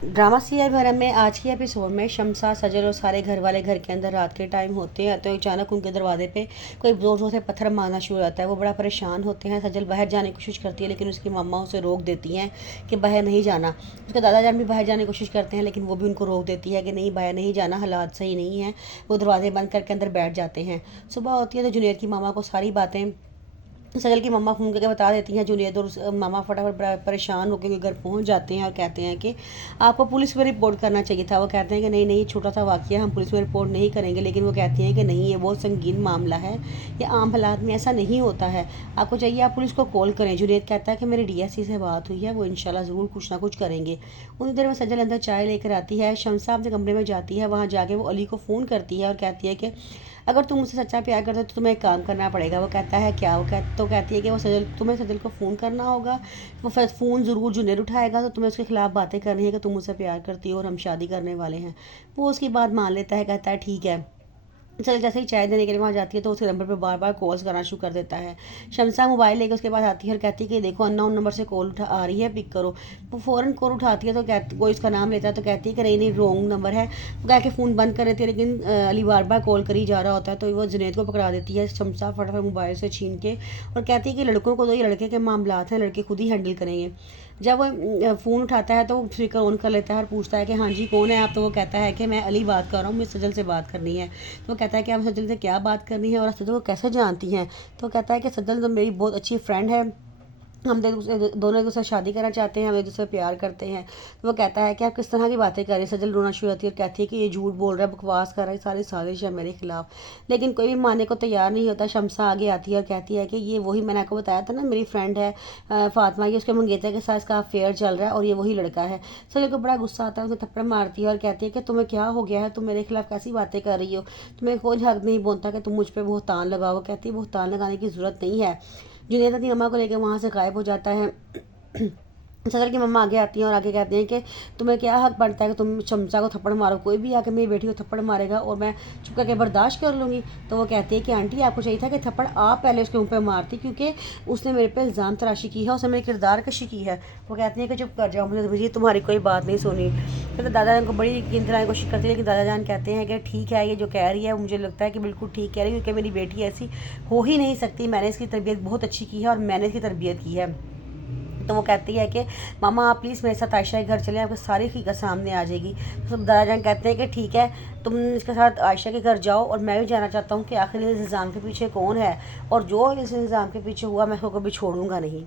Drama serial घर में आज के एपिसोड में शमसा, सजल और सारे घर वाले घर के अंदर रात के टाइम होते हैं तो अचानक उनके दरवाजे पे कोई जोर जोर से पत्थर मारना शुरू हो जाता है। वो बड़ा परेशान होते हैं। सजल बाहर जाने की कोशिश करती है लेकिन उसकी मम्मा उसे रोक देती हैं कि बाहर नहीं जाना। उसके दादाजान भी बाहर जाने की कोशिश करते हैं लेकिन वो भी उनको रोक देती है कि नहीं, बाहर नहीं जाना, हालात सही नहीं है। वो दरवाजे बंद करके अंदर बैठ जाते हैं। सुबह होती है तो जुनेर की मामा को सारी बातें सजल की मम्मा फ़ोन करके बता देती हैं। जुनैद और मामा फटाफट परेशान होकर घर पहुंच जाते हैं और कहते हैं कि आपको पुलिस में रिपोर्ट करना चाहिए था। वो कहते हैं कि नहीं नहीं, छोटा सा वाक़या, हम पुलिस में रिपोर्ट नहीं करेंगे। लेकिन वो कहती हैं कि नहीं, ये बहुत संगीन मामला है, ये आम हालात में ऐसा नहीं होता है, आपको चाहिए आप पुलिस को कॉल करें। जुनैद कहता है कि मेरी डीएसपी से बात हुई है, वो इंशाल्लाह ज़रूर कुछ ना कुछ करेंगे। उतनी देर में सजल अंदर चाय लेकर आती है। शमसा अपने कमरे में जाती है, वहाँ जाके वो अली को फ़ोन करती है और कहती है कि अगर तुम मुझसे सच्चा प्यार करते हो तो तुम्हें एक काम करना पड़ेगा। वो कहता है क्या? तो कहती है कि वो सजल को फ़ोन करना होगा। वो फिर फ़ोन ज़रूर जुनैद उठाएगा तो तुम्हें उसके खिलाफ़ बातें करनी है कि तुम मुझसे प्यार करती हो और हम शादी करने वाले हैं। वो उसकी बात मान लेता है, कहता है ठीक है। चल जैसे ही चाय देने के लिए वहाँ जाती है तो उसके नंबर पर बार बार कॉल्स करना शुरू कर देता है। शमसा मोबाइल लेकर उसके पास आती है और कहती है कि देखो अननोन नंबर से कॉल आ रही है, पिक करो। वो फ़ौरन कॉल उठाती है तो कोई इसका नाम लेता है तो कहती है कि नहीं नहीं, रॉन्ग नंबर है। वो कह के फ़ोन बंद कर देती है लेकिन अली बार बार कॉल कर ही जा रहा होता है तो वो जुनैद को पकड़ा देती है। शमसा फटाफट मोबाइल से छीन के और कहती है कि लड़कों को तो ये लड़के के मामलात हैं, लड़के खुद ही हैंडल करेंगे। जब वो फ़ोन उठाता है तो स्पीकर ऑन कर लेता है और पूछता है कि हाँ जी कौन है आप? तो वो कहता है कि मैं अली बात कर रहा हूँ, मुझे सजल से बात करनी है। तो वो कहता है कि आप सजल से क्या बात करनी है और सजल को कैसे जानती हैं? तो वो कहता है कि सजल तो मेरी बहुत अच्छी फ्रेंड है, हम दोनों एक दूसरे से शादी करना चाहते हैं, हम एक दूसरे से प्यार करते हैं। तो वो कहता है कि आप किस तरह की बातें कर रही हैं? सजल रोना शुरू होती है और कहती है कि ये झूठ बोल रहा है, बकवास कर रहा है, सारी साजिश है मेरे खिलाफ। लेकिन कोई भी मानने को तैयार नहीं होता। शमसा आगे आती है और कहती है कि ये वही मैंने आपको बताया था ना, मेरी फ्रेंड है फातिमा, ये उसके मंगेतर के साथ इसका अफेयर चल रहा है और ये वही लड़का है। सजल को बड़ा गुस्सा आता है, उसे थप्पड़ मारती है और कहती है कि तुम्हें क्या हो गया है, तुम मेरे खिलाफ कैसी बातें कर रही हो, तुम्हें कोई हक नहीं बनता कि तुम मुझ पर बहुतान लगाओ। कहती है बहुतान लगाने की ज़रूरत नहीं है। जुनैद अपनी अम्मा को लेकर वहाँ से गायब हो जाता है। सदर की मम्मा आगे आती हैं और आगे कहते हैं कि तुम्हें क्या हक बनता है कि तुम शमसा को थप्पड़ मारो, कोई भी आके मेरी बेटी को थप्पड़ मारेगा और मैं चुप करके बर्दाश्त कर लूँगी। तो वो कहती है कि आंटी आपको चाहिए था कि थप्पड़ आप पहले उसके मुँह पे मारती, क्योंकि उसने मेरे पे इल्ज़ाम तराशी की है, उसने मेरी किरदार कशी की है। वो कहती है कि चुप कर जाओ, मुझे तुम्हारी कोई बात नहीं सुनी। फिर तो दादाजान को बड़ी यकीन दिलाने की कोशिश करती है लेकिन दादाजान कहते हैं कि ठीक है, ये जो कह रही है मुझे लगता है कि बिल्कुल ठीक कह रही है, क्योंकि मेरी बेटी ऐसी हो ही नहीं सकती, मैंने इसकी तरबियत बहुत अच्छी की है और मैंने इसकी तरबियत की है। तो वो कहती है कि मामा आप प्लीज़ मेरे साथ आयशा के घर चलें, आपको सारी हकीकत सामने आ जाएगी। तो सब दादाजान कहते हैं कि ठीक है, तुम इसके साथ आयशा के घर जाओ और मैं भी जाना चाहता हूँ कि आखिर इस इल्ज़ाम के पीछे कौन है और जो इस इल्ज़ाम के पीछे हुआ मैं उसको कभी छोड़ूंगा नहीं।